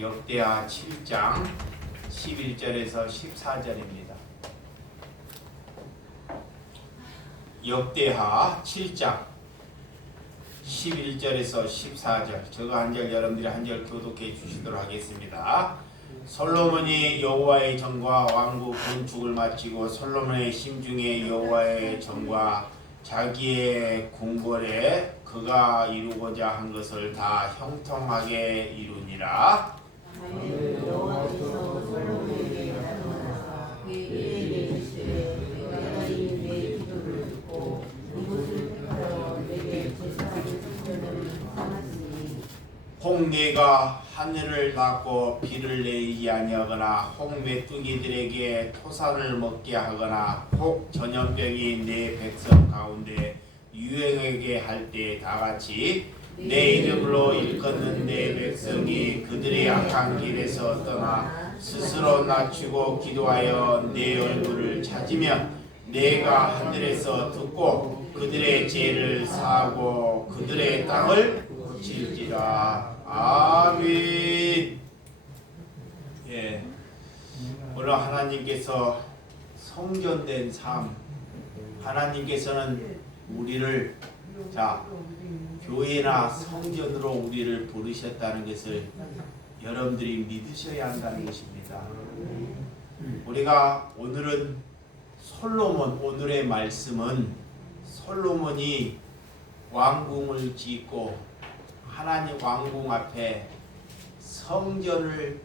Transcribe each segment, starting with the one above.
역대하 7장 11절에서 14절입니다. 역대하 7장 11절에서 14절, 저거 한 절 여러분들이 한 절 교독해 주시도록 하겠습니다. 솔로몬이 여호와의 전과 왕국 건축을 마치고 솔로몬의 심중에 여호와의 전과 자기의 궁궐에 그가 이루고자 한 것을 다 형통하게 이루니라. 여호와께서 솔로몬에게 나타나사 그에게 이르시되 내가 내 기도를 듣고 이곳을 택하여 내게 제사를 드리려는 삼았으니 홍내가 하늘을 닫고 비를 내리지 아니하거나 홍 메뚜기들에게 토산을 먹게 하거나 혹 전염병이 내 백성 가운데 유행하게 할 때 다같이 내 이름으로 일컫는 내 백성이 그들의 악한 길에서 떠나 스스로 낮추고 기도하여 내 얼굴을 찾으면 내가 하늘에서 듣고 그들의 죄를 사하고 그들의 땅을 고칠지라. 아멘. 예, 오늘 하나님께서 성전된 삶, 하나님께서는 우리를 교회나 성전으로 우리를 부르셨다는 것을 여러분들이 믿으셔야 한다는 것입니다. 우리가 오늘은 오늘의 말씀은 솔로몬이 왕궁을 짓고 하나님 왕궁 앞에 성전을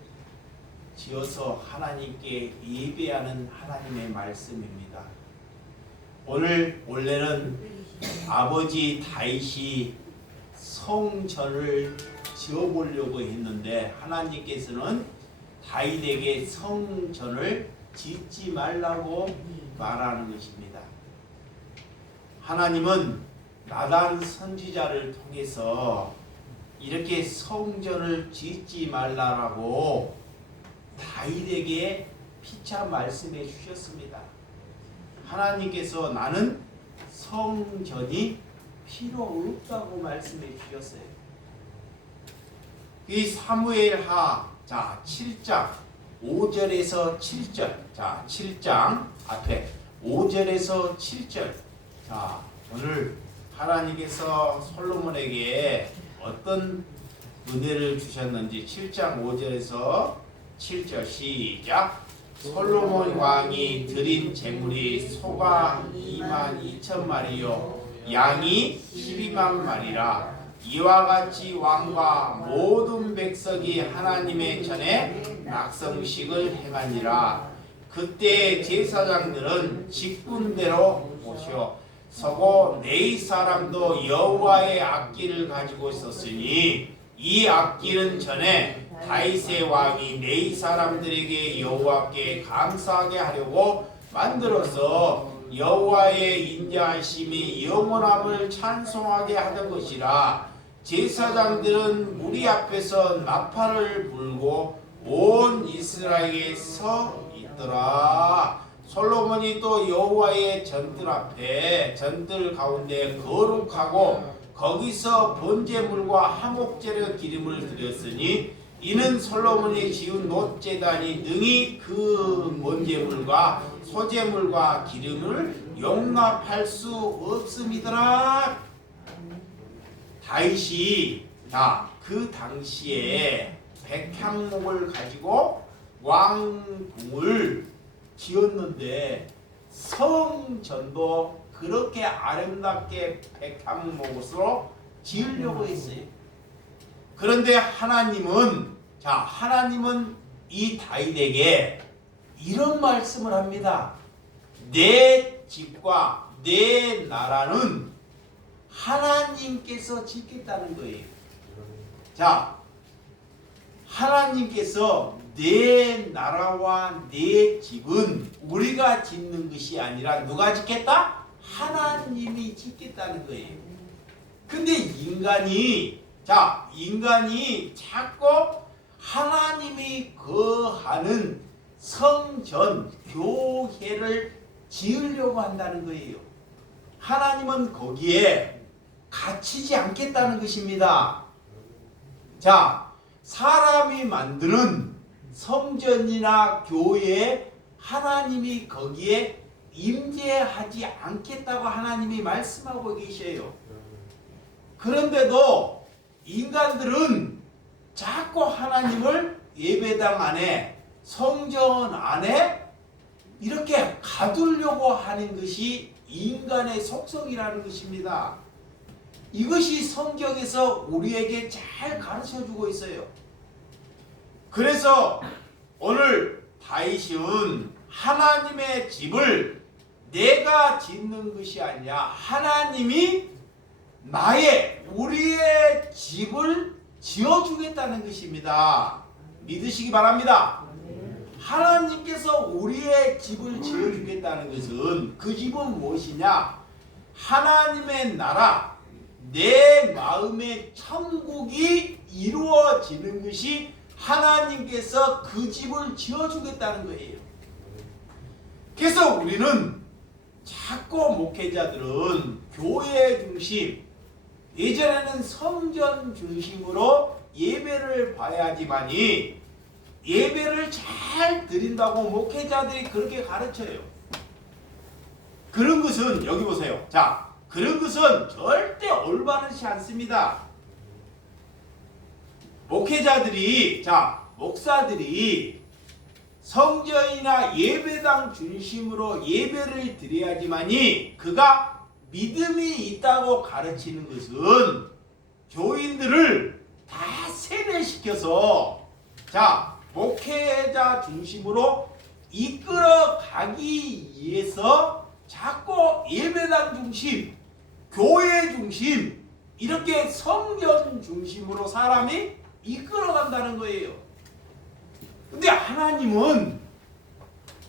지어서 하나님께 예배하는 하나님의 말씀입니다. 원래는 아버지 다윗이 성전을 지어보려고 했는데 하나님께서는 다윗에게 성전을 짓지 말라고 말하는 것입니다. 하나님은 나단 선지자를 통해서 이렇게 성전을 짓지 말라고 다윗에게 피차 말씀해 주셨습니다. 하나님께서 나는 성전이 필요 없다고 말씀해 주셨어요. 이 사무엘하 7장 5절에서 7절, 7장 앞에 5절에서 7절. 오늘 하나님께서 솔로몬에게 어떤 은혜를 주셨는지 7장 5절에서 7절 시작. 솔로몬 왕이 드린 제물이 소가 22,000마리요 양이 12만 마리라. 이와 같이 왕과 모든 백성이 하나님의 전에 낙성식을 행하니라. 그때 제사장들은 직분대로 오시어 서고 네이 사람도 여호와의 악기를 가지고 있었으니 이 악기는 전에 다윗의 왕이 네이 사람들에게 여호와께 감사하게 하려고 만들어서 여호와의 인자하심이 영원함을 찬송하게 하던 것이라. 제사장들은 무리 앞에서 나팔을 불고 온 이스라엘에 서 있더라. 솔로몬이 또 여호와의 전들 가운데 거룩하고 거기서 번제물과 화목제로 기름을 드렸으니 이는 솔로몬이 지은 놋제단이 능히 그 번제물과 소제물과 기름을 용납할 수 없음이더라. 다윗이 그 당시에 백향목을 가지고 왕궁을 지었는데 성전도 그렇게 아름답게 백향목으로 지으려고 했어요. 그런데 하나님은 이 다윗에게 이런 말씀을 합니다. 내 집과 내 나라는 하나님께서 짓겠다는 거예요. 하나님께서 내 나라와 내 집은 우리가 짓는 것이 아니라 누가 짓겠다? 하나님이 짓겠다는 거예요. 근데 인간이 자꾸 하나님이 거하는 성전, 교회를 지으려고 한다는 거예요. 하나님은 거기에 갇히지 않겠다는 것입니다. 사람이 만드는 성전이나 교회에 하나님이 거기에 임재하지 않겠다고 하나님이 말씀하고 계셔요. 그런데도 인간들은 자꾸 하나님을 예배당 안에, 성전 안에 이렇게 가두려고 하는 것이 인간의 속성이라는 것입니다. 이것이 성경에서 우리에게 잘 가르쳐주고 있어요. 그래서 오늘 다윗은 하나님의 집을 내가 짓는 것이 아니라 하나님이 우리의 집을 지어주겠다는 것입니다. 믿으시기 바랍니다. 하나님께서 우리의 집을 지어주겠다는 것은, 그 집은 무엇이냐? 하나님의 나라, 내 마음의 천국이 이루어지는 것이 하나님께서 그 집을 지어주겠다는 거예요. 그래서 우리는 자꾸 목회자들은 교회 중심, 예전에는 성전 중심으로 예배를 봐야지만이 예배를 잘 드린다고 목회자들이 그렇게 가르쳐요. 그런 것은 여기 보세요. 자, 그런 것은 절대 올바르지 않습니다. 목사들이 성전이나 예배당 중심으로 예배를 드려야지만이 그가 믿음이 있다고 가르치는 것은 교인들을 다 세뇌시켜서 목회자 중심으로 이끌어 가기 위해서 자꾸 예배당 중심, 교회 중심, 이렇게 성전 중심으로 사람이 이끌어 간다는 거예요. 근데 하나님은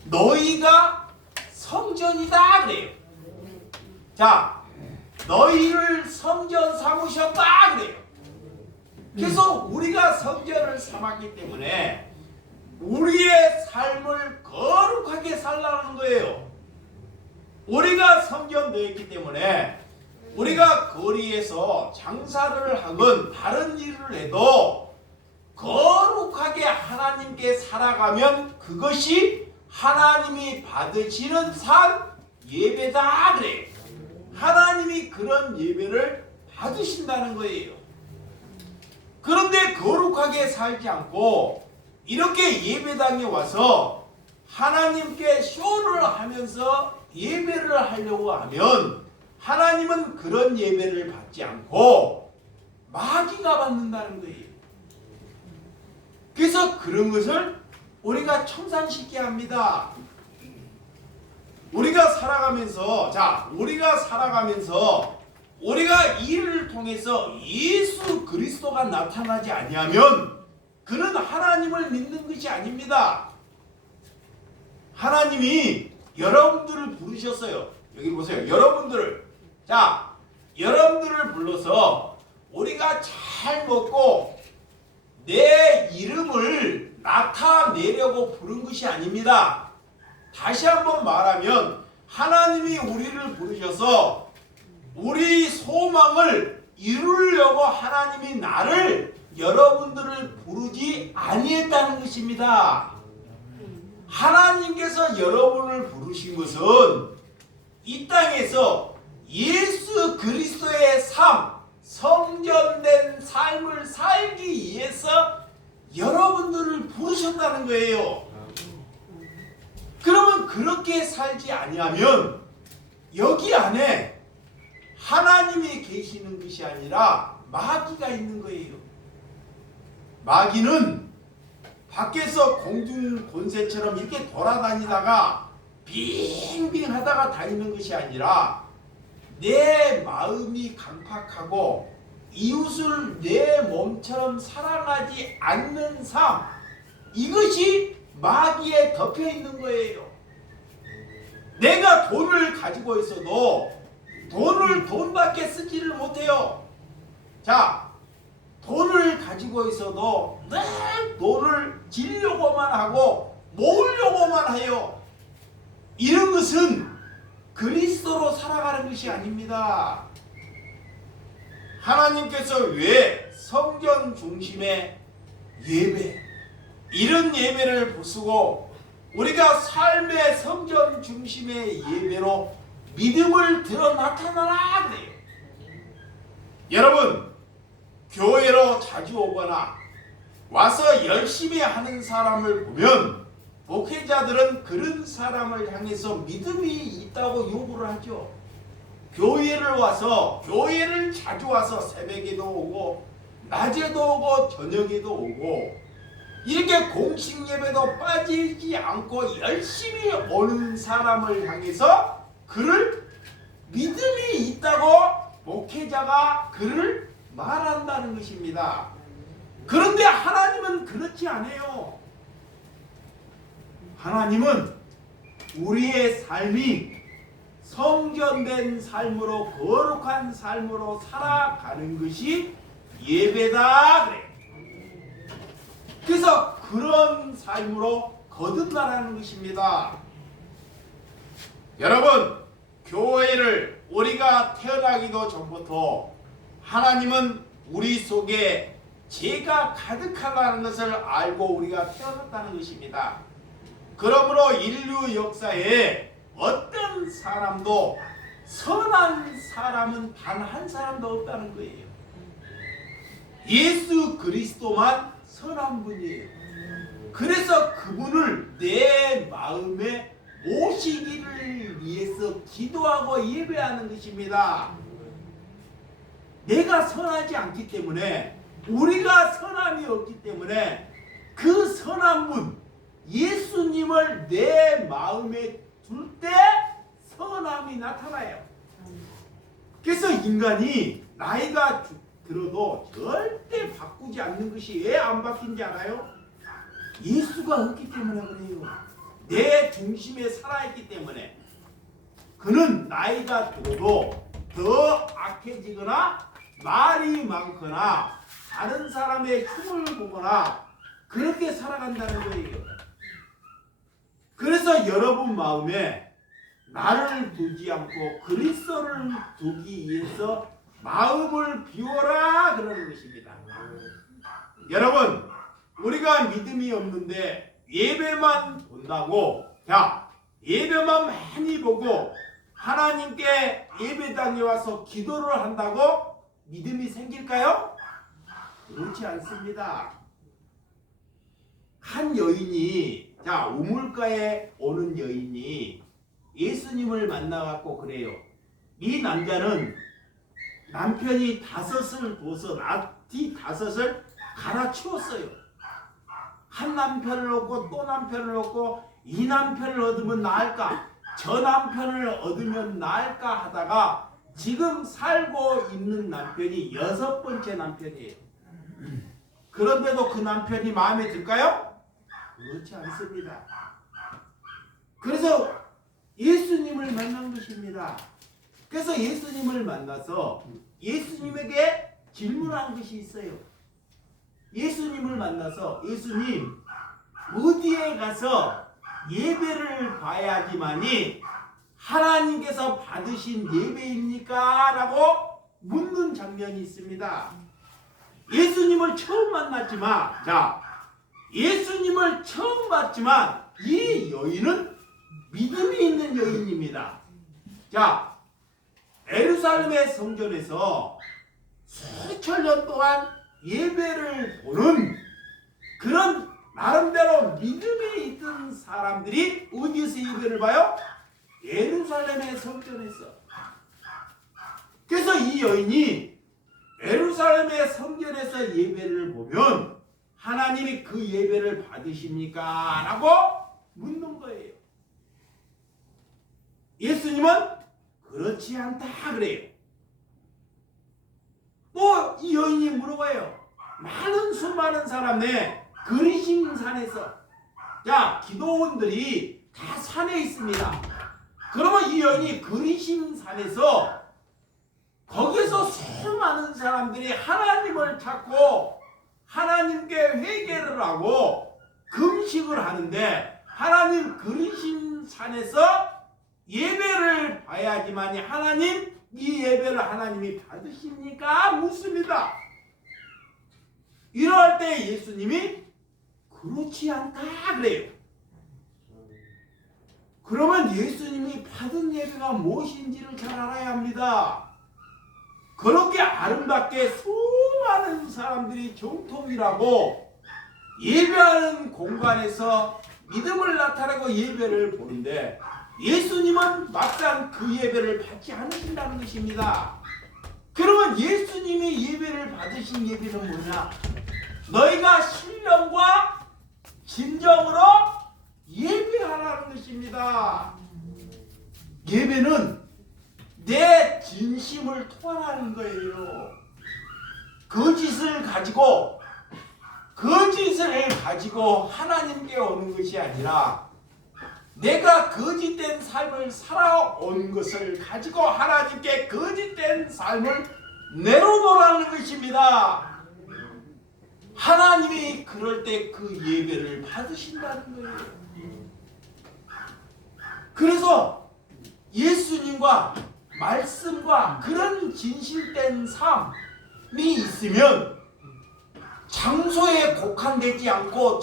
너희가 성전이다 그래요. 너희를 성전 삼으셨다 그래요. 그래서 우리가 성전을 삼았기 때문에 우리의 삶을 거룩하게 살라는 거예요. 우리가 성전 되었기 때문에 우리가 거리에서 장사를 하건 다른 일을 해도 거룩하게 하나님께 살아가면 그것이 하나님이 받으시는 삶, 예배다 그래요. 하나님이 그런 예배를 받으신다는 거예요. 그런데 거룩하게 살지 않고 이렇게 예배당에 와서 하나님께 쇼를 하면서 예배를 하려고 하면 하나님은 그런 예배를 받지 않고 마귀가 받는다는 거예요. 그래서 그런 것을 우리가 청산시켜야 합니다. 우리가 살아가면서 우리가 이를 통해서 예수 그리스도가 나타나지 아니하면 그는 하나님을 믿는 것이 아닙니다. 하나님이 여러분들을 부르셨어요. 여기 보세요. 여러분들을 불러서 우리가 잘 먹고 내 이름을 나타내려고 부른 것이 아닙니다. 다시 한번 말하면 하나님이 우리를 부르셔서 우리 소망을 이루려고 하나님이 여러분들을 부르지 아니했다는 것입니다. 하나님께서 여러분을 부르신 것은 이 땅에서 예수 그리스도의 성전된 삶을 살기 위해서 여러분들을 부르셨다는 거예요. 그러면 그렇게 살지 아니하면 여기 안에 하나님이 계시는 것이 아니라 마귀가 있는 거예요. 마귀는 밖에서 공중 권세처럼 이렇게 돌아다니다가 빙빙 하다가 다니는 것이 아니라 내 마음이 강팍하고 이웃을 내 몸처럼 사랑하지 않는 삶, 이것이 마귀에 덮여 있는 거예요. 내가 돈을 가지고 있어도 돈밖에 쓰지를 못해요. 돈을 가지고 있어도 늘 돈을 지려고만 하고 모으려고만 해요. 이런 것은 그리스도로 살아가는 것이 아닙니다. 하나님께서 왜 성전 중심의 예배, 이런 예배를 부수고 우리가 삶의 성전 중심의 예배로 믿음을 드러 나타나라 그래요. 여러분, 교회로 자주 오거나 와서 열심히 하는 사람을 보면 목회자들은 그런 사람을 향해서 믿음이 있다고 요구를 하죠. 교회를 와서, 교회를 자주 와서 새벽에도 오고 낮에도 오고 저녁에도 오고 이렇게 공식 예배도 빠지지 않고 열심히 오는 사람을 향해서 그를 믿음이 있다고 목회자가 그를 말한다는 것입니다. 그런데 하나님은 그렇지 않아요. 하나님은 우리의 삶이 성전된 삶으로, 거룩한 삶으로 살아가는 것이 예배다 그래. 그래서 그런 삶으로 거듭나라는 것입니다. 여러분, 교회를 우리가 태어나기도 전부터 하나님은 우리 속에 죄가 가득하다는 것을 알고 우리가 태어났다는 것입니다. 그러므로 인류 역사에 어떤 사람도 선한 사람은 단 한 사람도 없다는 거예요. 예수 그리스도만 선한 분이에요. 그래서 그분을 내 마음에 모시기를 위해서 기도하고 예배하는 것입니다. 내가 선하지 않기 때문에, 우리가 선함이 없기 때문에 그 선한 분 예수님을 내 마음에 둘 때 선함이 나타나요. 그래서 인간이 나이가 들어도 절대 바꾸지 않는 것이 왜 안 바뀐지 알아요? 예수가 없기 때문에 그래요. 내 중심에 살아있기 때문에. 그는 나이가 들어도 더 악해지거나 말이 많거나 다른 사람의 흉을 보거나 그렇게 살아간다는 거예요. 그래서 여러분 마음에 나를 두지 않고 그리스도를 두기 위해서 마음을 비워라 그러는 것입니다. 여러분, 우리가 믿음이 없는데 예배만 본다고, 자, 예배만 많이 보고 하나님께 예배당에 와서 기도를 한다고 믿음이 생길까요? 그렇지 않습니다. 한 여인이, 자, 우물가에 오는 여인이 예수님을 만나갖고 그래요. 이 남자는 남편이 5을 둬서 나티 5을 갈아치웠어요. 한 남편을 얻고 또 남편을 얻고 이 남편을 얻으면 나을까, 저 남편을 얻으면 나을까 하다가 지금 살고 있는 남편이 6번째 남편이에요. 그런데도 그 남편이 마음에 들까요? 그렇지 않습니다. 그래서 예수님을 만난 것입니다. 그래서 예수님을 만나서 예수님에게 질문한 것이 있어요. 예수님을 만나서, 예수님, 어디에 가서 예배를 봐야지만이 하나님께서 받으신 예배입니까? 라고 묻는 장면이 있습니다. 예수님을 처음 만났지만, 자, 예수님을 처음 봤지만 이 여인은 믿음이 있는 여인입니다. 자, 예루살렘의 성전에서 수천 년 동안 예배를 보는 그런 나름대로 믿음이 있던 사람들이 어디서 예배를 봐요? 예루살렘의 성전에서. 그래서 이 여인이 예루살렘의 성전에서 예배를 보면 하나님이 그 예배를 받으십니까? 라고 묻는 거예요. 예수님은 그렇지 않다 그래요. 또 이 여인이 물어봐요. 많은 수많은 사람 내 그리심 산에서, 자, 기도원들이 다 산에 있습니다. 그러면 이 여인이 그리심 산에서 거기서 수많은 사람들이 하나님을 찾고 하나님께 회개를 하고 금식을 하는데, 하나님 그리심 산에서 예배를 봐야지만이 하나님, 이 예배를 하나님이 받으십니까? 묻습니다. 이러할 때 예수님이 그렇지 않다 그래요. 그러면 예수님이 받은 예배가 무엇인지를 잘 알아야 합니다. 그렇게 아름답게 수많은 사람들이 정통이라고 예배하는 공간에서 믿음을 나타내고 예배를 보는데 예수님은 막상 그 예배를 받지 않으신다는 것입니다. 그러면 예수님이 예배를 받으신 예배는 뭐냐? 너희가 신령과 진정으로 예배하라는 것입니다. 예배는 내 진심을 토하는 거예요. 거짓을 가지고 하나님께 오는 것이 아니라 내가 거짓된 삶을 살아온 것을 가지고 하나님께 거짓된 삶을 내려놓으라는 것입니다. 하나님이 그럴 때 그 예배를 받으신다는 거예요. 그래서 예수님과 말씀과 그런 진실된 삶이 있으면 장소에 국한되지 않고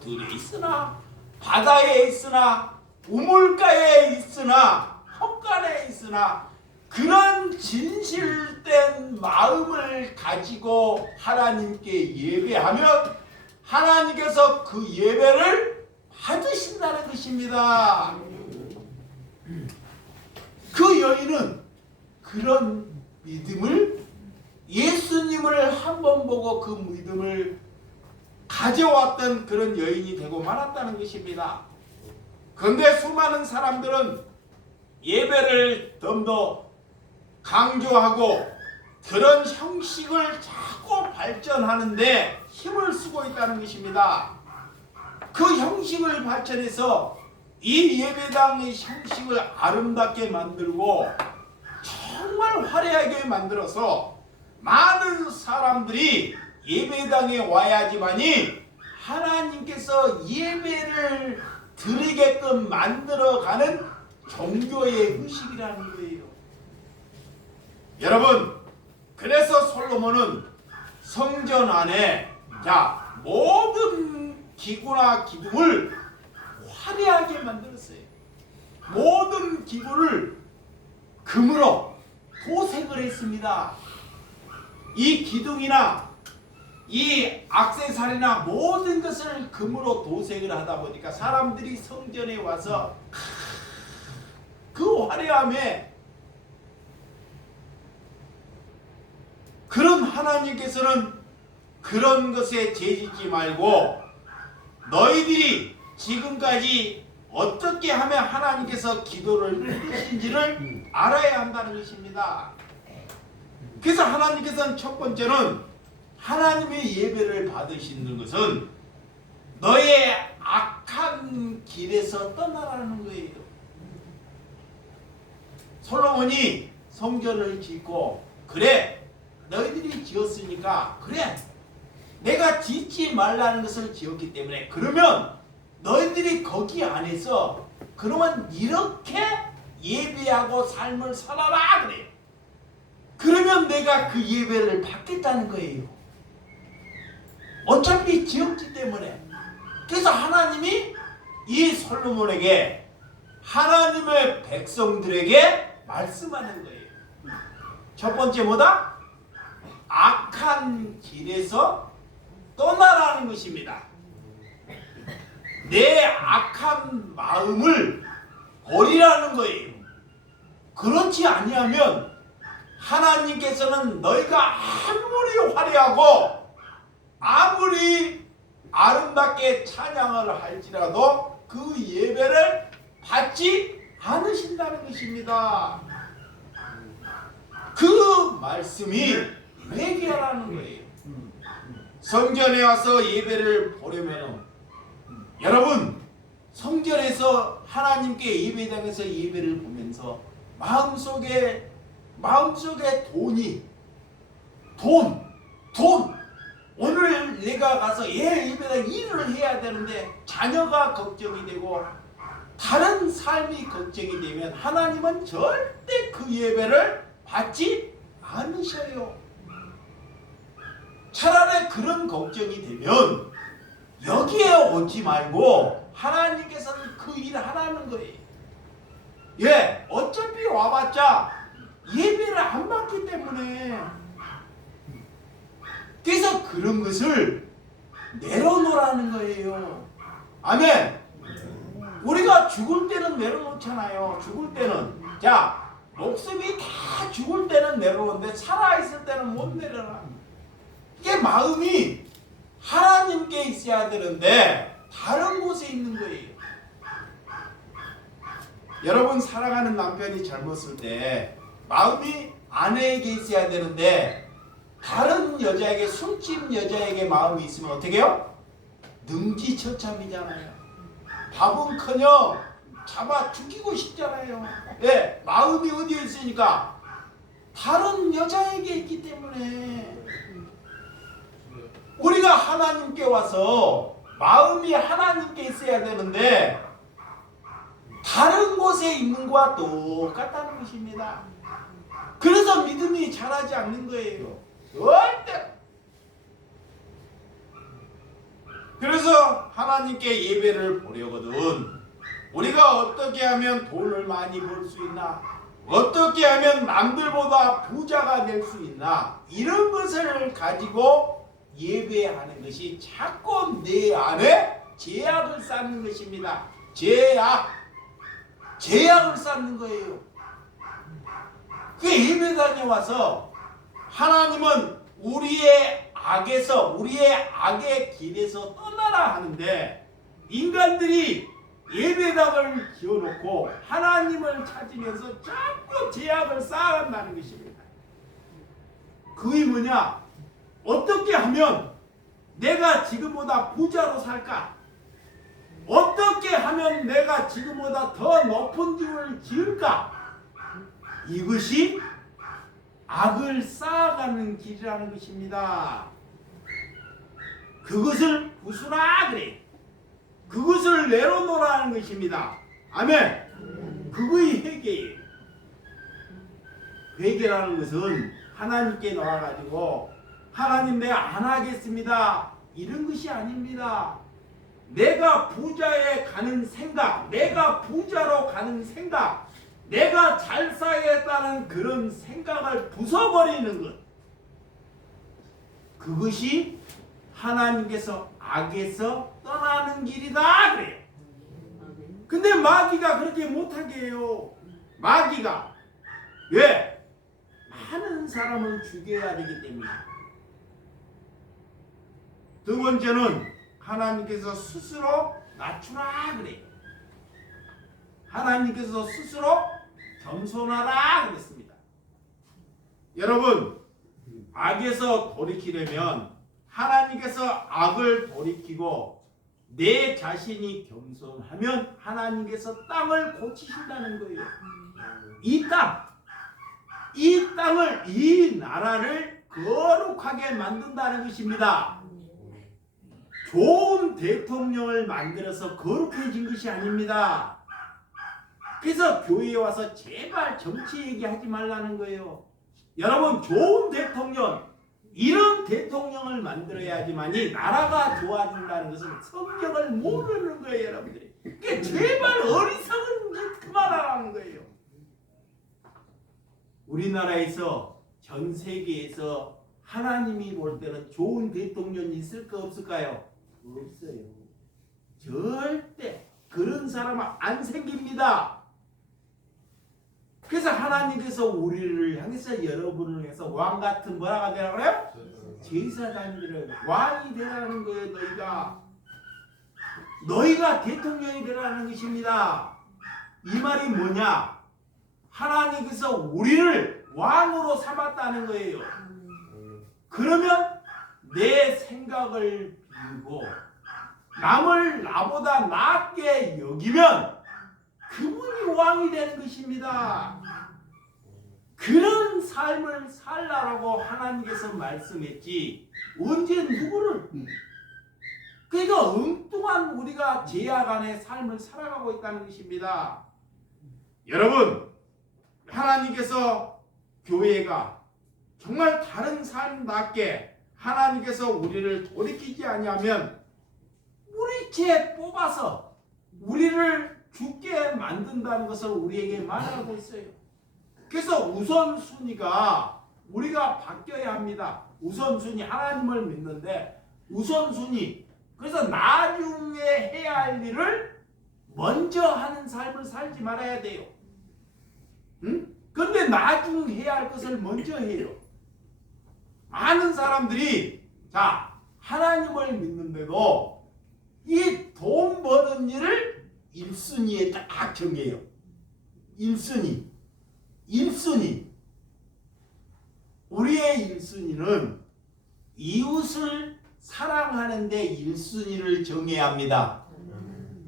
들에 있으나 바다에 있으나 우물가에 있으나 헛간에 있으나 그런 진실된 마음을 가지고 하나님께 예배하면 하나님께서 그 예배를 받으신다는 것입니다. 그 여인은 그런 믿음을 예수님을 한번 보고 그 믿음을 가져왔던 그런 여인이 되고 말았다는 것입니다. 그런데 수많은 사람들은 예배를 좀 더 강조하고 그런 형식을 자꾸 발전하는데 힘을 쓰고 있다는 것입니다. 그 형식을 발전해서 이 예배당의 형식을 아름답게 만들고 정말 화려하게 만들어서 많은 사람들이 예배당에 와야지만이 하나님께서 예배를 드리게끔 만들어가는 종교의 의식이라는 거예요. 여러분, 그래서 솔로몬은 성전 안에 모든 기구나 기둥을 화려하게 만들었어요. 모든 기구를 금으로 도색을 했습니다. 이 기둥이나 이 액세서리나 모든 것을 금으로 도색을 하다 보니까 사람들이 성전에 와서 그 화려함에 그런 하나님께서는 그런 것에 재짓지 말고 너희들이 지금까지 어떻게 하면 하나님께서 기도를 들으신지를 알아야 한다는 것입니다. 그래서 하나님께서는 첫 번째는 하나님의 예배를 받으시는 것은 너의 악한 길에서 떠나라는 거예요. 솔로몬이 성전을 짓고 그래 너희들이 지었으니까 그래 내가 짓지 말라는 것을 지었기 때문에 그러면 너희들이 거기 안에서 그러면 이렇게 예배하고 삶을 살아라 그래. 그러면 내가 그 예배를 받겠다는 거예요. 어차피 지었기 때문에. 그래서 하나님이 이 솔로몬에게 하나님의 백성들에게 말씀하는 거예요. 첫 번째 뭐다? 악한 길에서 떠나라는 것입니다. 내 악한 마음을 버리라는 거예요. 그렇지 아니하면 하나님께서는 너희가 아무리 화려하고 아무리 아름답게 찬양을 할지라도 그 예배를 받지 않으신다는 것입니다. 그 말씀이 회개하라는 거예요. 성전에 와서 예배를 보려면 여러분 성전에서 하나님께 예배당에서 예배를 보면서 마음속에 돈 오늘 내가 가서 예배당 일을 해야 되는데 자녀가 걱정이 되고 다른 삶이 걱정이 되면 하나님은 절대 그 예배를 받지 않으셔요. 차라리 그런 걱정이 되면 여기에 오지 말고 하나님께서는 그 일을 하라는 거예요. 예, 어차피 와봤자 예배를 안 받기 때문에. 그래서 그런 것을 내려놓으라는 거예요. 아멘. 우리가 죽을 때는 내려놓잖아요. 죽을 때는. 자, 목숨이 다 죽을 때는 내려놓는데 살아있을 때는 못 내려놔. 이게 마음이 하나님께 있어야 되는데 다른 곳에 있는 거예요. 여러분, 사랑하는 남편이 젊었을 때 마음이 아내에게 있어야 되는데 다른 여자에게, 술집 여자에게 마음이 있으면 어떻게 해요? 능지처참이잖아요. 밥은커녕 잡아 죽이고 싶잖아요. 예, 마음이 어디에 있으니까 다른 여자에게 있기 때문에. 우리가 하나님께 와서 마음이 하나님께 있어야 되는데 다른 곳에 있는 것과 똑같다는 것입니다. 그래서 믿음이 자라지 않는 거예요. 절대. 그래서 하나님께 예배를 보려거든 우리가 어떻게 하면 돈을 많이 벌 수 있나, 어떻게 하면 남들보다 부자가 될 수 있나, 이런 것을 가지고 예배하는 것이 자꾸 내 안에 제약을 쌓는 것입니다. 제약을 쌓는 거예요. 그 예배 다녀와서 하나님은 우리의 악의 길에서 떠나라 하는데 인간들이 예배당을 지어놓고 하나님을 찾으면서 자꾸 제약을 쌓아간다는 것입니다. 그게 뭐냐? 어떻게 하면 내가 지금보다 부자로 살까? 어떻게 하면 내가 지금보다 더 높은 집을 지을까? 이것이 악을 쌓아가는 길이라는 것입니다. 그것을 부수라 그래. 그것을 내려놓으라는 것입니다. 아멘. 그거의 회개예요. 회개라는 것은 하나님께 나와가지고 하나님 내가 안 하겠습니다 이런 것이 아닙니다. 내가 부자에 가는 생각, 내가 부자로 가는 생각, 내가 잘 살겠다는 그런 생각을 부숴버리는 것, 그것이 하나님께서 악에서 떠나는 길이다 그래요. 근데 마귀가 그렇게 못하게 해요. 마귀가 왜? 많은 사람을 죽여야 되기 때문에. 두 번째는 하나님께서 스스로 낮추라 그래요. 하나님께서 스스로 겸손하라 그랬습니다. 여러분, 악에서 돌이키려면 하나님께서 악을 돌이키고 내 자신이 겸손하면 하나님께서 땅을 고치신다는 거예요. 이 땅을, 이 나라를 거룩하게 만든다는 것입니다. 좋은 대통령을 만들어서 거룩해진 것이 아닙니다. 그래서 교회에 와서 제발 정치 얘기하지 말라는 거예요. 여러분, 좋은 대통령, 이런 대통령을 만들어야지만이 나라가 좋아진다는 것은 성경을 모르는 거예요, 여러분들이. 그러니까 제발 어리석은 짓 그만하라는 거예요. 우리나라에서, 전 세계에서 하나님이 볼 때는 좋은 대통령이 있을까 없을까요? 없어요. 절대 그런 사람은 안 생깁니다. 그래서 하나님께서 우리를 향해서, 여러분을 향해서 왕 같은 뭐라가 되라 그래요? 제사장들을 왕이 되라는 거예요. 너희가 대통령이 되라는 것입니다. 이 말이 뭐냐? 하나님께서 우리를 왕으로 삼았다는 거예요. 그러면 내 생각을 비우고 남을 나보다 낫게 여기면 그분이 왕이 되는 것입니다. 그런 삶을 살라라고 하나님께서 말씀했지 언제 누구를. 그러니까 엉뚱한 우리가 제약 안에 삶을 살아가고 있다는 것입니다. 여러분, 하나님께서 교회가 정말 다른 삶답게 하나님께서 우리를 돌이키지 아니하면 우리째 뽑아서 우리를 죽게 만든다는 것을 우리에게 말하고 있어요. 그래서 우선순위가 우리가 바뀌어야 합니다. 우선순위, 하나님을 믿는데 우선순위, 그래서 나중에 해야 할 일을 먼저 하는 삶을 살지 말아야 돼요. 응? 근데 나중 해야 할 것을 먼저 해요. 많은 사람들이 하나님을 믿는데도 이 돈 버는 일을 1순위에 딱 정해요. 1순위. 우리의 1순위는 이웃을 사랑하는 데 1순위를 정해야 합니다.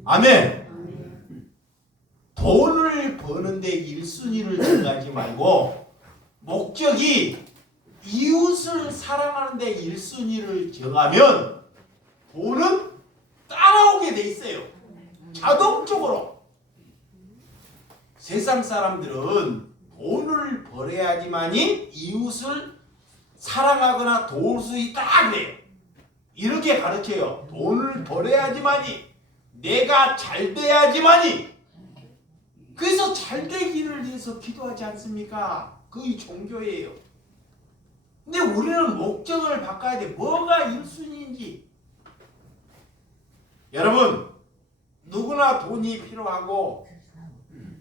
아멘. 돈을 버는 데 1순위를 정하지 말고 목적이 이웃을 사랑하는 데 1순위를 정하면 돈은 따라오게 돼 있어요. 자동적으로. 세상 사람들은 돈을 벌어야지만이 이웃을 사랑하거나 도울 수 있다 그래요. 이렇게 가르쳐요. 돈을 벌어야지만이, 내가 잘 돼야지만이. 그래서 잘 되기를 위해서 기도하지 않습니까? 그게 종교예요. 근데 우리는 목적을 바꿔야 돼. 뭐가 1순위인지. 여러분, 누구나 돈이 필요하고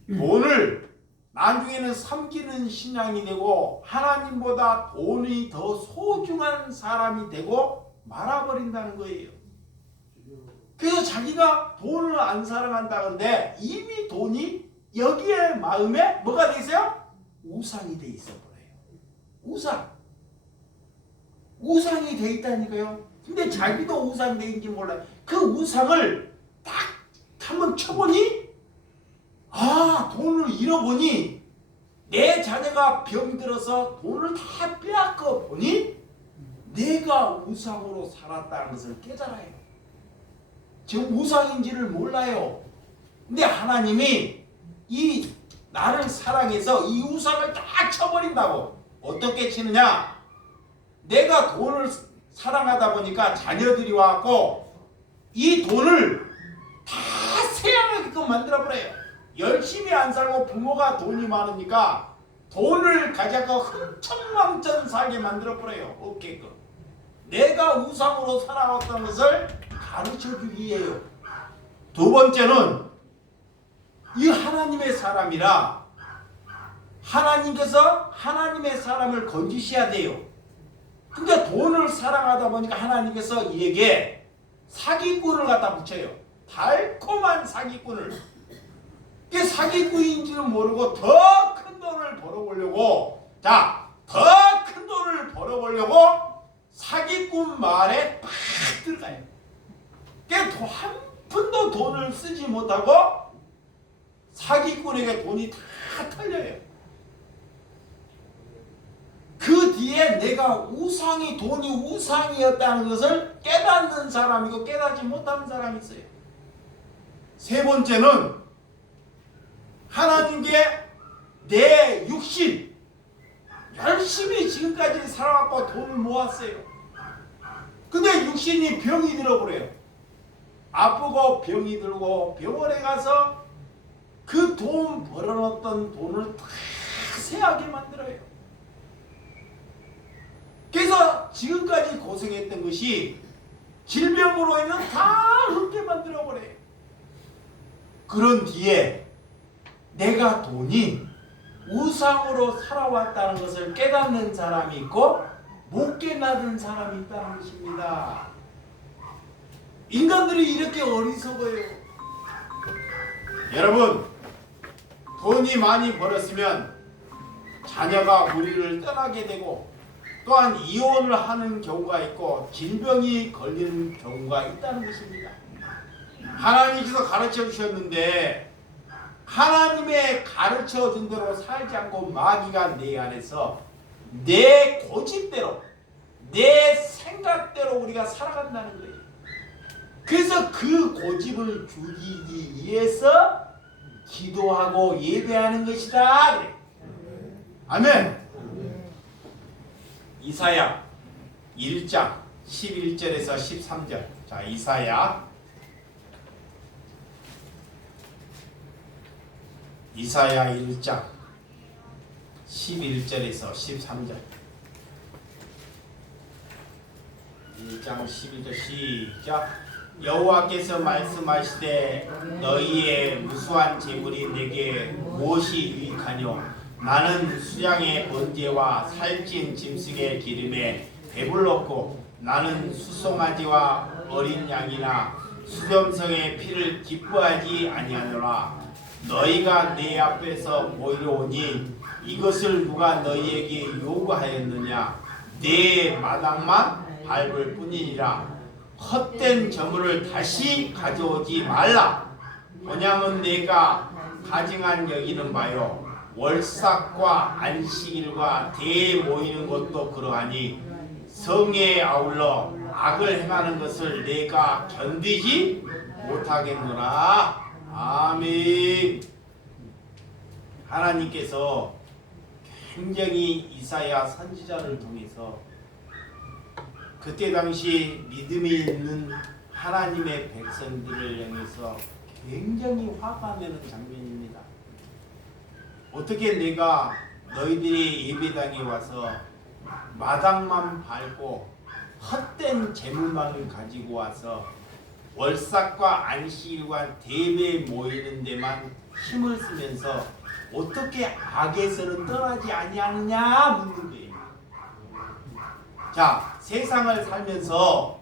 돈을 나중에는 섬기는 신앙이 되고 하나님보다 돈이 더 소중한 사람이 되고 말아버린다는 거예요. 그래서 자기가 돈을 안 사랑한다는데 이미 돈이 여기에 마음에 뭐가 돼 있어요? 우상이 돼 있어 버려요. 우상이 돼 있다니까요. 근데 자기도 우상이 돼 있는지 몰라요. 그 우상을 딱 한번 쳐보니 돈을 잃어보니 내 자녀가 병들어서 돈을 다 빼앗겨 보니 내가 우상으로 살았다는 것을 깨달아요. 지금 우상인지를 몰라요. 근데 하나님이 이 나를 사랑해서 이 우상을 다 쳐버린다고. 어떻게 치느냐? 내가 돈을 사랑하다 보니까 자녀들이 와갖고 이 돈을 다 세양하게끔 만들어버려요. 열심히 안 살고 부모가 돈이 많으니까 돈을 가져가 흥청망청 살게 만들어버려요. 없게끔. 내가 우상으로 살아왔던 것을 가르쳐주기 위해요. 두 번째는 이 하나님의 사람이라 하나님께서 하나님의 사람을 건지셔야 돼요. 근데 돈을 사랑하다 보니까 하나님께서 이에게 사기꾼을 갖다 붙여요. 달콤한 사기꾼을. 이게 사기꾼인지는 모르고 더 큰 돈을 벌어보려고, 더 큰 돈을 벌어보려고 사기꾼 말에 팍 들어가요. 한 푼도 돈을 쓰지 못하고 사기꾼에게 돈이 다 털려요. 그 뒤에 내가 돈이 우상이었다는 것을 깨닫는 사람이고 깨닫지 못하는 사람이 있어요. 세 번째는 하나님께 내 육신, 열심히 지금까지 살아왔고 돈을 모았어요. 근데 육신이 병이 들어버려요. 아프고 병이 들고 병원에 가서 그 돈 벌어놓던 돈을 다 세하게 만들어요. 그래서 지금까지 고생했던 것이 질병으로 인해 다 흙게 만들어버려요. 그런 뒤에 내가 돈이 우상으로 살아왔다는 것을 깨닫는 사람이 있고 못 깨닫는 사람이 있다는 것입니다. 인간들이 이렇게 어리석어요. 여러분, 돈이 많이 벌었으면 자녀가 우리를 떠나게 되고 또한 이혼을 하는 경우가 있고 질병이 걸리는 경우가 있다는 것입니다. 하나님께서 가르쳐 주셨는데 하나님의 가르쳐 준 대로 살지 않고 마귀가 내 안에서 내 고집대로 내 생각대로 우리가 살아간다는 거예요. 그래서 그 고집을 죽이기 위해서 기도하고 예배하는 것이다. 그래. 아멘. 이사야 1장 11절에서 13절. 자, 이사야 1장 11절에서 13절. 1장 11절 시작. 여호와께서 말씀하시되 너희의 무수한 재물이 내게 무엇이 유익하뇨? 나는 수량의 번제와 살찐 짐승의 기름에 배불렀고 나는 수송아지와 어린 양이나 수렴성의 피를 기뻐하지 아니하노라. 너희가 내 앞에서 보이러 오니 이것을 누가 너희에게 요구하였느냐? 내 마당만 밟을 뿐이니라. 헛된 저물을 다시 가져오지 말라. 본향은 내가 가증한 여기는 바요. 월삭과 안식일과 대에 모이는 것도 그러하니 성에 아울러 악을 행하는 것을 내가 견디지 못하겠노라. 아멘. 하나님께서 굉장히 이사야 선지자를 통해서 그때 당시 믿음이 있는 하나님의 백성들을 향해서 굉장히 화가 나는 장면입니다. 어떻게 내가 너희들이 예배당에 와서 마당만 밟고 헛된 재물만을 가지고 와서 월삭과 안식일과 대회에 모이는 데만 힘을 쓰면서 어떻게 악에서는 떠나지 아니하느냐 묻는 거예요. 자, 세상을 살면서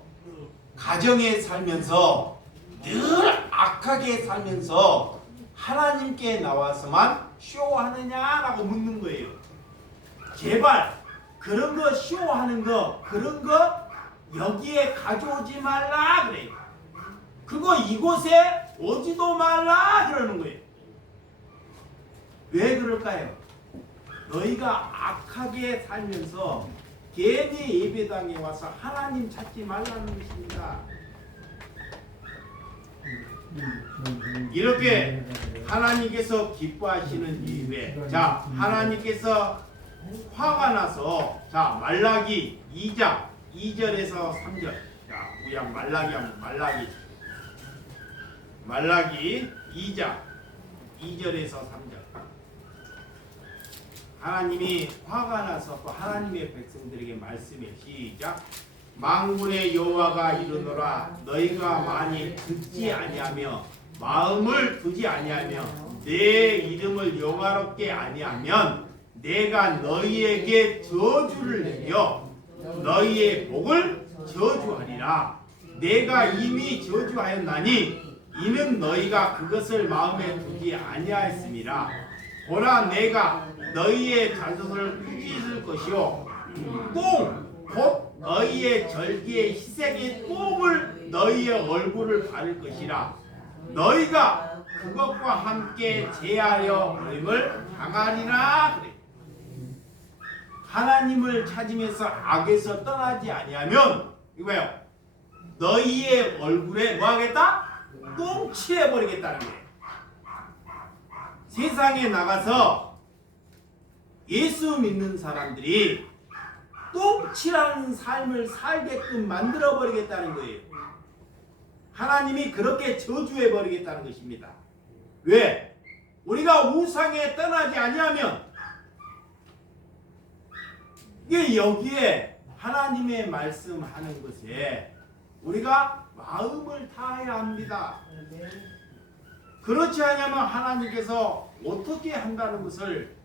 가정에 살면서 늘 악하게 살면서 하나님께 나와서만 쇼하느냐라고 묻는 거예요. 제발 그런 거 쇼하는 거 그런 거 여기에 가져오지 말라 그래요. 그거 이곳에 오지도 말라 그러는 거예요. 왜 그럴까요? 너희가 악하게 살면서 괜히 예배당에 와서 하나님 찾지 말라는 것입니다. 이렇게 하나님께서 기뻐하시는 이유에 자, 하나님께서 화가 나서 자, 말라기 2장 2절에서 3절. 자, 우리 말라기 하면 말라기 2장 2절에서 3절. 하나님이 화가 나서 또 하나님의 백성들에게 말씀해. 시작. 만군의 여호와가 이르노라. 너희가 많이 듣지 아니하며 마음을 두지 아니하며 내 이름을 영화롭게 아니하면 내가 너희에게 저주를 내려 너희의 복을 저주하리라. 내가 이미 저주하였나니 이는 너희가 그것을 마음에 두지 아니하였음이라. 보라, 내가 너희의 자손을 꾸짖을 것이요 똥 곧 너희의 절기의 희생의 똥을 너희의 얼굴을 바를 것이라. 너희가 그것과 함께 제하여 버림을 당하리라. 그래. 하나님을 찾으면서 악에서 떠나지 아니하면 이거예요. 너희의 얼굴에 뭐 하겠다? 똥 칠해버리겠다는 거예요. 세상에 나가서 예수 믿는 사람들이 똥칠하는 삶을 살게끔 만들어버리겠다는 거예요. 하나님이 그렇게 저주해버리겠다는 것입니다. 왜? 우리가 우상에 떠나지 아니하면 이게 여기에 하나님의 말씀하는 것에 우리가 마음을 다해야 합니다. 그렇지 않으면 하나님께서 어떻게 한다는 것을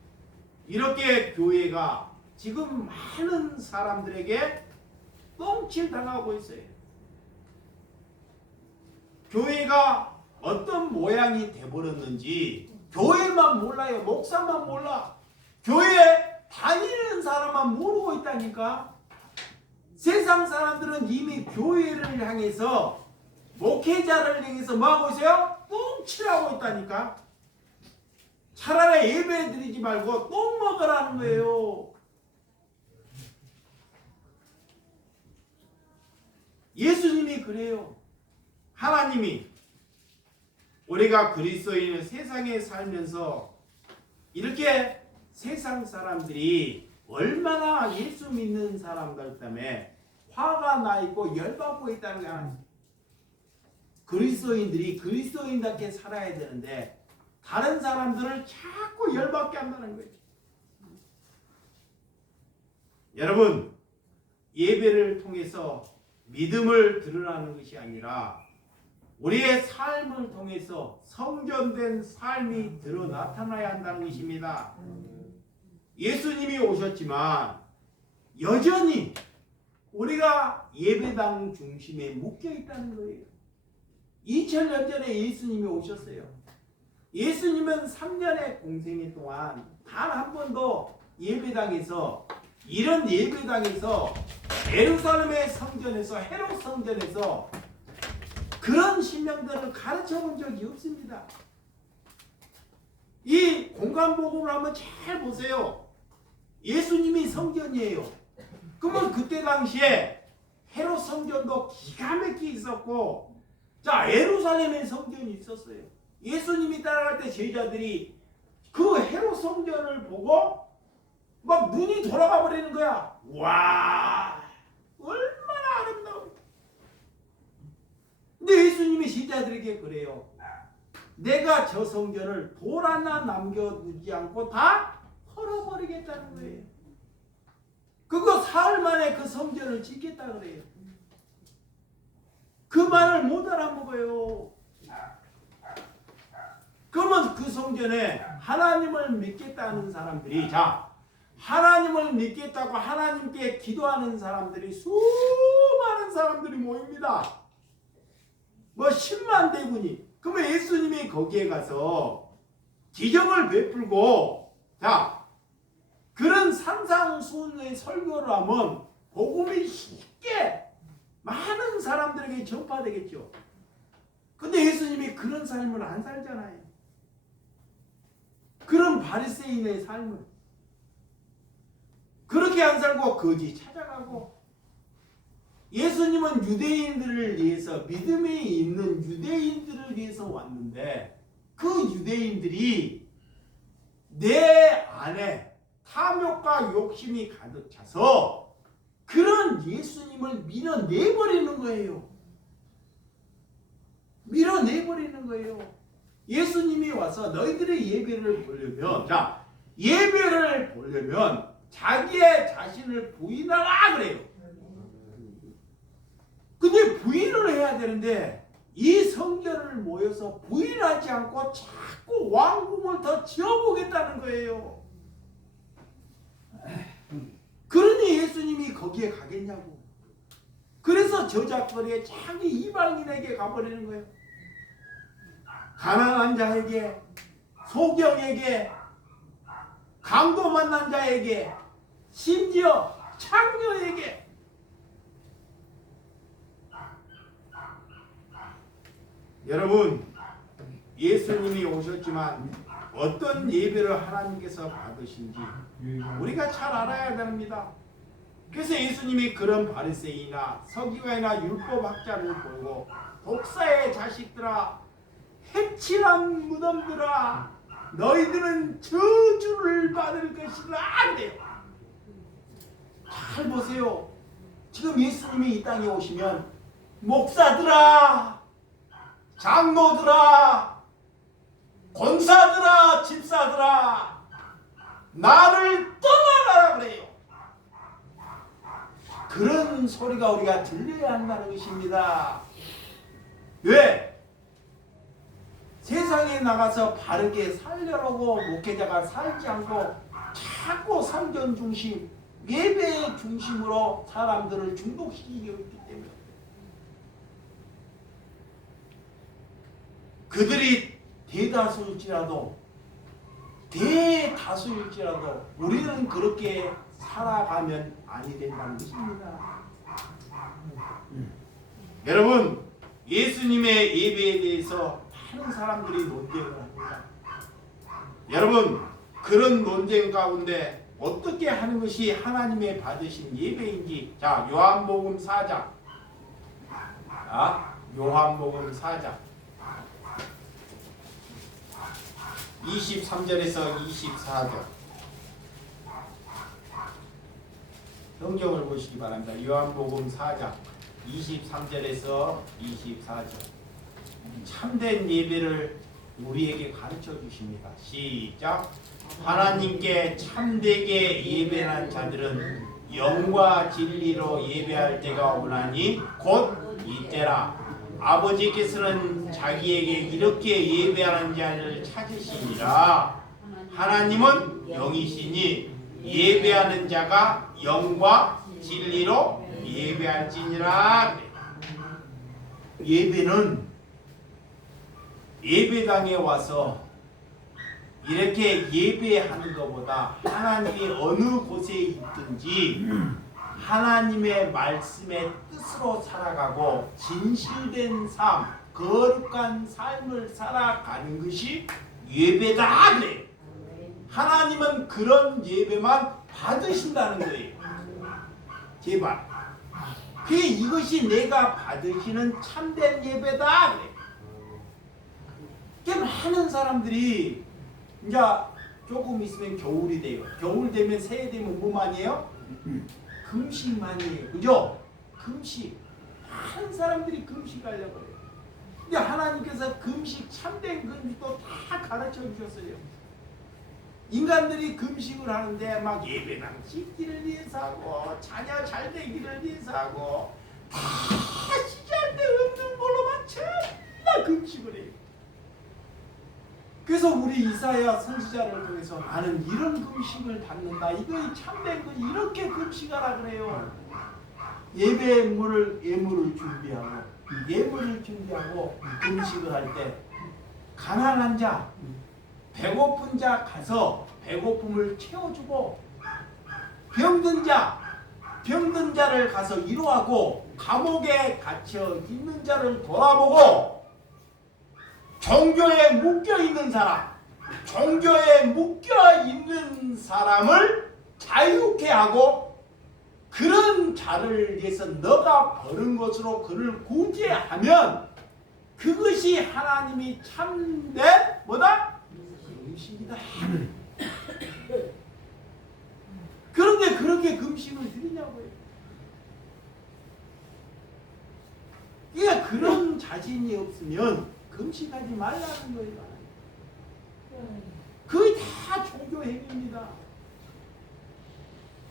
이렇게 교회가 지금 많은 사람들에게 똥칠 당하고 있어요. 교회가 어떤 모양이 돼버렸는지 교회만 몰라요. 목사만 몰라. 교회 다니는 사람만 모르고 있다니까. 세상 사람들은 이미 교회를 향해서 목회자를 향해서 뭐하고 있어요? 똥칠하고 있다니까. 차라리 예배 드리지 말고 똥 먹으라는 거예요. 예수님이 그래요. 하나님이 우리가 그리스도인은 세상에 살면서 이렇게 세상 사람들이 얼마나 예수 믿는 사람들 때문에 화가 나 있고 열받고 있다는 거야. 그리스도인들이 그리스도인답게 살아야 되는데 다른 사람들을 자꾸 열받게 한다는 거예요. 여러분, 예배를 통해서 믿음을 드러나는 것이 아니라 우리의 삶을 통해서 성전된 삶이 드러 나타나야 한다는 것입니다. 예수님이 오셨지만 여전히 우리가 예배당 중심에 묶여 있다는 거예요. 2000년 전에 예수님이 오셨어요. 예수님은 3년의 공생애 동안 단 한 번도 예배당에서 이런 예배당에서 예루살렘의 성전에서 헤롯 성전에서 그런 신명들을 가르쳐 본 적이 없습니다. 이 공간복음을 한번 잘 보세요. 예수님이 성전이에요. 그러면 그때 당시에 헤롯 성전도 기가 막히게 있었고, 자, 예루살렘의 성전이 있었어요. 예수님이 따라갈 때 제자들이 그 헤롯 성전을 보고 막 눈이 돌아가 버리는 거야. 와, 얼마나 아름다워. 근데 예수님이 제자들에게 그래요. 내가 저 성전을 돌 하나 남겨두지 않고 다 헐어버리겠다는 거예요. 그거 사흘 만에 그 성전을 짓겠다 그래요. 그 말을 못 알아먹어요. 그러면 그 성전에 하나님을 믿겠다는 사람들이, 자, 하나님을 믿겠다고 하나님께 기도하는 사람들이 수많은 사람들이 모입니다. 뭐 10만 대군이. 그러면 예수님이 거기에 가서 기적을 베풀고, 자, 그런 산상수훈의 설교를 하면 복음이 쉽게 많은 사람들에게 전파되겠죠. 근데 예수님이 그런 삶을 안 살잖아요. 그런 바리새인의 삶을 그렇게 안 살고 거지 찾아가고, 예수님은 유대인들을 위해서, 믿음이 있는 유대인들을 위해서 왔는데 그 유대인들이 내 안에 탐욕과 욕심이 가득 차서 그런 예수님을 밀어내버리는 거예요. 밀어내버리는 거예요. 예수님이 와서 너희들의 예배를 보려면, 자, 예배를 보려면 자기의 자신을 부인하라 그래요. 근데 부인을 해야 되는데 이 성전을 모여서 부인하지 않고 자꾸 왕궁을 더 지어보겠다는 거예요. 그러니 예수님이 거기에 가겠냐고. 그래서 저작거리에 자기 이방인에게 가버리는 거예요. 가난한 자에게, 소경에게, 강도 만난 자에게, 심지어 창녀에게. 여러분, 예수님이 오셨지만 어떤 예배를 하나님께서 받으신지 우리가 잘 알아야 됩니다. 그래서 예수님이 그런 바리새인이나 서기관이나 율법학자를 보고 독사의 자식들아, 해칠한 무덤들아, 너희들은 저주를 받을 것이라 그래요. 잘 보세요. 지금 예수님이 이 땅에 오시면 목사들아, 장로들아, 권사들아, 집사들아, 나를 떠나가라 그래요. 그런 소리가 우리가 들려야 한다는 것입니다. 왜? 세상에 나가서 바르게 살려고 목회자가 살지 않고 자꾸 성전 중심, 예배 중심으로 사람들을 중독시키고 있기 때문에 그들이 대다수일지라도 우리는 그렇게 살아가면 아니 된다는 것입니다. 여러분, 예수님의 예배에 대해서 많은 사람들이 논쟁을 합니다. 여러분, 그런 논쟁 가운데 어떻게 하는 것이 하나님의 받으신 예배인지, 자, 요한복음 4장, 요한복음 4장 23절에서 24절. 성경을 보시기 바랍니다. 요한복음 4장 23절에서 24절. 참된 예배를 우리에게 가르쳐 주십니다. 시작. 하나님께 참되게 예배하는 자들은 영과 진리로 예배할 때가 오나니 곧 이때라. 아버지께서는 자기에게 이렇게 예배하는 자를 찾으시니라. 하나님은 영이시니 예배하는 자가 영과 진리로 예배할지니라. 예배는 예배당에 와서 이렇게 예배하는 것보다 하나님이 어느 곳에 있든지 하나님의 말씀의 뜻으로 살아가고 진실된 삶, 거룩한 삶을 살아가는 것이 예배다 그래요. 하나님은 그런 예배만 받으신다는 거예요. 제발. 이것이 내가 받으시는 참된 예배다 그래요. 많은 사람들이 이제 조금 있으면 겨울이 돼요. 겨울 되면 새해 되면 뭐 많이 해요? 금식 많이 해요. 그죠? 금식. 많은 사람들이 금식하려고 해요. 근데 하나님께서 금식, 참된 금식도 다 가르쳐 주셨어요. 인간들이 금식을 하는데 막 예배당 짓기를 위해서 하고 자녀 잘 되기를 위해서 하고 다 시작할 데 없는 걸로만 전부 금식을 해요. 그래서 우리 이사야 선지자를 통해서 나는 이런 금식을 받는다. 이거 참된 거 이렇게 금식하라 그래요. 예물을 준비하고 예물을 준비하고 금식을 할 때 가난한 자, 배고픈 자 가서 배고픔을 채워주고 병든 자를 가서 위로하고 감옥에 갇혀 있는 자를 돌아보고 종교에 묶여있는 사람을 자유케 하고 그런 자를 위해서 너가 버는 것으로 그를 구제하면 그것이 하나님이 참된 뭐다? 금식이다. 그런데 그렇게 금식을 드리냐고요. 그러니까 그런 자신이 없으면 금식하지 말라는 거예요. 그게 다 종교 행위입니다.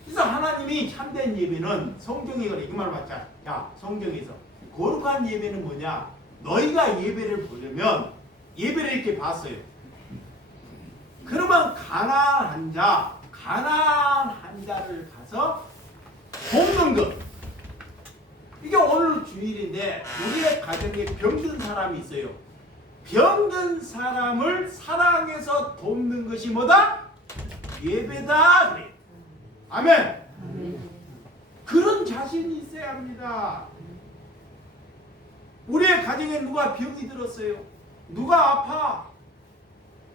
그래서 하나님이 참된 예배는 성경에 그래 이 말 맞자. 야 성경에서 거룩한 예배는 뭐냐? 너희가 예배를 보려면 예배를 이렇게 봤어요. 그러면 가난한 자를 가서 돕는 것. 이게 오늘 주일인데 우리의 가정에 병든 사람이 있어요. 병든 사람을 사랑해서 돕는 것이 뭐다? 예배다. 그래. 아멘. 그런 자신이 있어야 합니다. 우리의 가정에 누가 병이 들었어요. 누가 아파.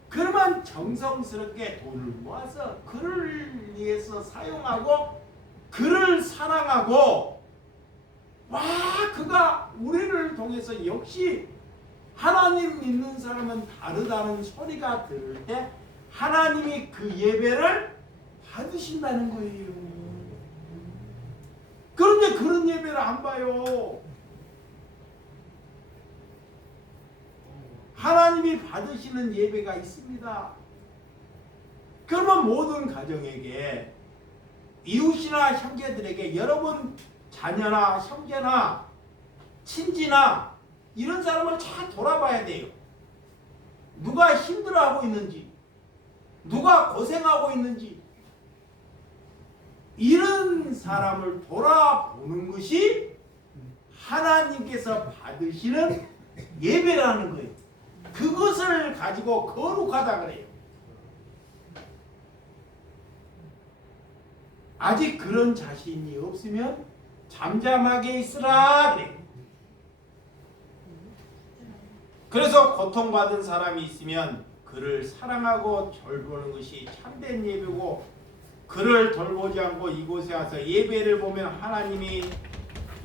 그러면 정성스럽게 돈을 모아서 그를 위해서 사용하고 그를 사랑하고 그가 우리를 통해서 역시 하나님 믿는 사람은 다르다는 소리가 들을 때 하나님이 그 예배를 받으신다는 거예요. 그런데 그런 예배를 안 봐요. 하나님이 받으시는 예배가 있습니다. 그러면 모든 가정에게 이웃이나 형제들에게 여러분 자녀나 형제나 친지나 이런 사람을 잘 돌아봐야 돼요. 누가 힘들어하고 있는지, 누가 고생하고 있는지 이런 사람을 돌아보는 것이 하나님께서 받으시는 예배라는 거예요. 그것을 가지고 거룩하다 그래요. 아직 그런 자신이 없으면 잠잠하게 있으라 그래요. 그래서 고통받은 사람이 있으면 그를 사랑하고 돌보는 것이 참된 예배고 그를 돌보지 않고 이곳에 와서 예배를 보면 하나님이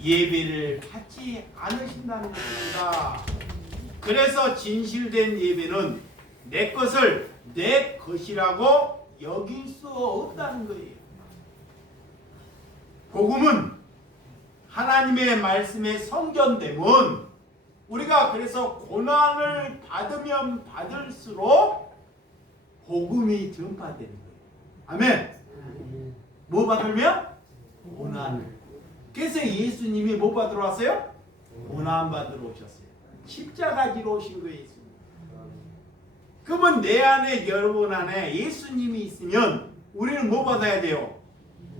예배를 받지 않으신다는 것입니다. 그래서 진실된 예배는 내 것을 내 것이라고 여길 수 없다는 거예요. 복음은 하나님의 말씀에 성전됨은 우리가 그래서 고난을 받으면 받을수록 복음이 전파되는 거예요. 아멘. 뭐 받으면? 고난을. 그래서 예수님이 뭐 받으러 왔어요? 고난 받으러 오셨어요. 십자가 지러 오신 거예요. 예수님. 그러면 내 안에, 여러분 안에 예수님이 있으면 우리는 뭐 받아야 돼요?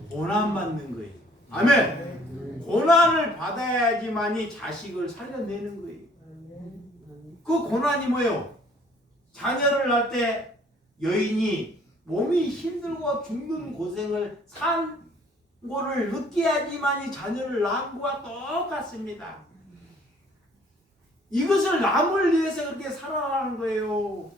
고난 받는 거예요. 아멘. 고난을 받아야지만이 자식을 살려내는 거예요. 그 고난이 뭐예요? 자녀를 낳을 때 여인이 몸이 힘들고 죽는 고생을 산 거를 느껴야지만이 자녀를 낳은 거와 똑같습니다. 이것을 남을 위해서 그렇게 살아가는 거예요.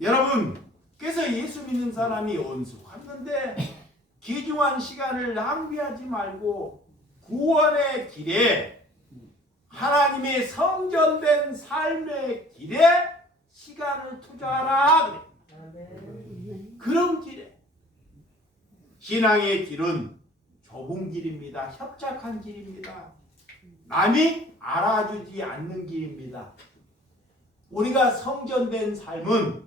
여러분, 그래서 예수 믿는 사람이 온숙하는데 귀중한 시간을 낭비하지 말고 구원의 길에, 하나님의 성전된 삶의 길에 시간을 투자하라 그래. 그런 길에. 신앙의 길은 좁은 길입니다. 협착한 길입니다. 남이 알아주지 않는 길입니다. 우리가 성전된 삶은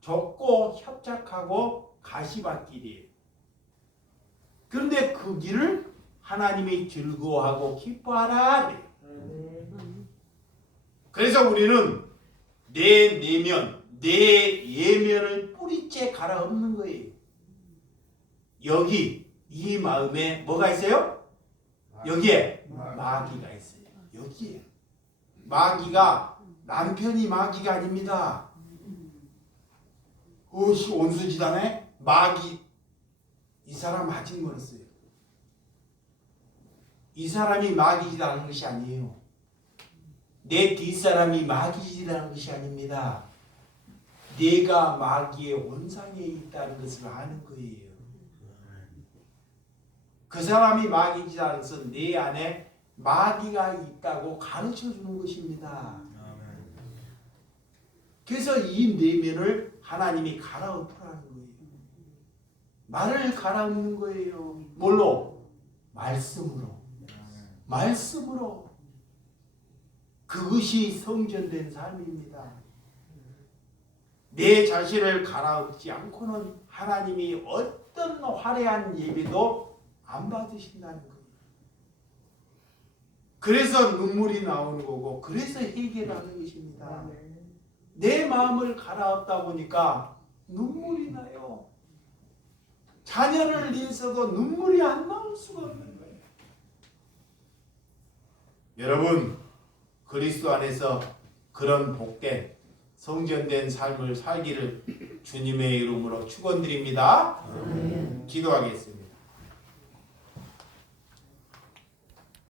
좁고 협착하고 가시밭길이에요. 그런데 그 길을 하나님이 즐거워하고 기뻐하라 그래요. 그래서 우리는 내 내면, 내 예면을 뿌리째 갈아엎는 거예요. 여기 이 마음에 뭐가 있어요? 여기에 마귀가 있어요. 여기에 마귀가, 남편이 마귀가 아닙니다. 온수지단에 마귀, 이 사람 맞은 거였어요. 이 사람이 마귀짓하는 것이 아니에요. 내 뒷사람이 마귀짓하는 것이 아닙니다. 내가 마귀의 온상에 있다는 것을 아는 거예요. 그 사람이 마귀짓하는 것은 내 안에 마귀가 있다고 가르쳐 주는 것입니다. 그래서 이 내면을 하나님이 갈아엎으라는 거예요. 말을 갈아엎는 거예요. 뭘로? 말씀으로. 말씀으로. 그것이 성전된 삶입니다. 내 자신을 갈아엎지 않고는 하나님이 어떤 화려한 예배도 안 받으신다는 거예요. 그래서 눈물이 나오는 거고, 그래서 해결하는 것입니다. 내 마음을 갈아엎다 보니까 눈물이 나요. 자녀를 위해서도 눈물이 안 나올 수가 없는 거예요. 여러분, 그리스도 안에서 그런 복된 성전된 삶을 살기를 주님의 이름으로 축원드립니다. 기도하겠습니다.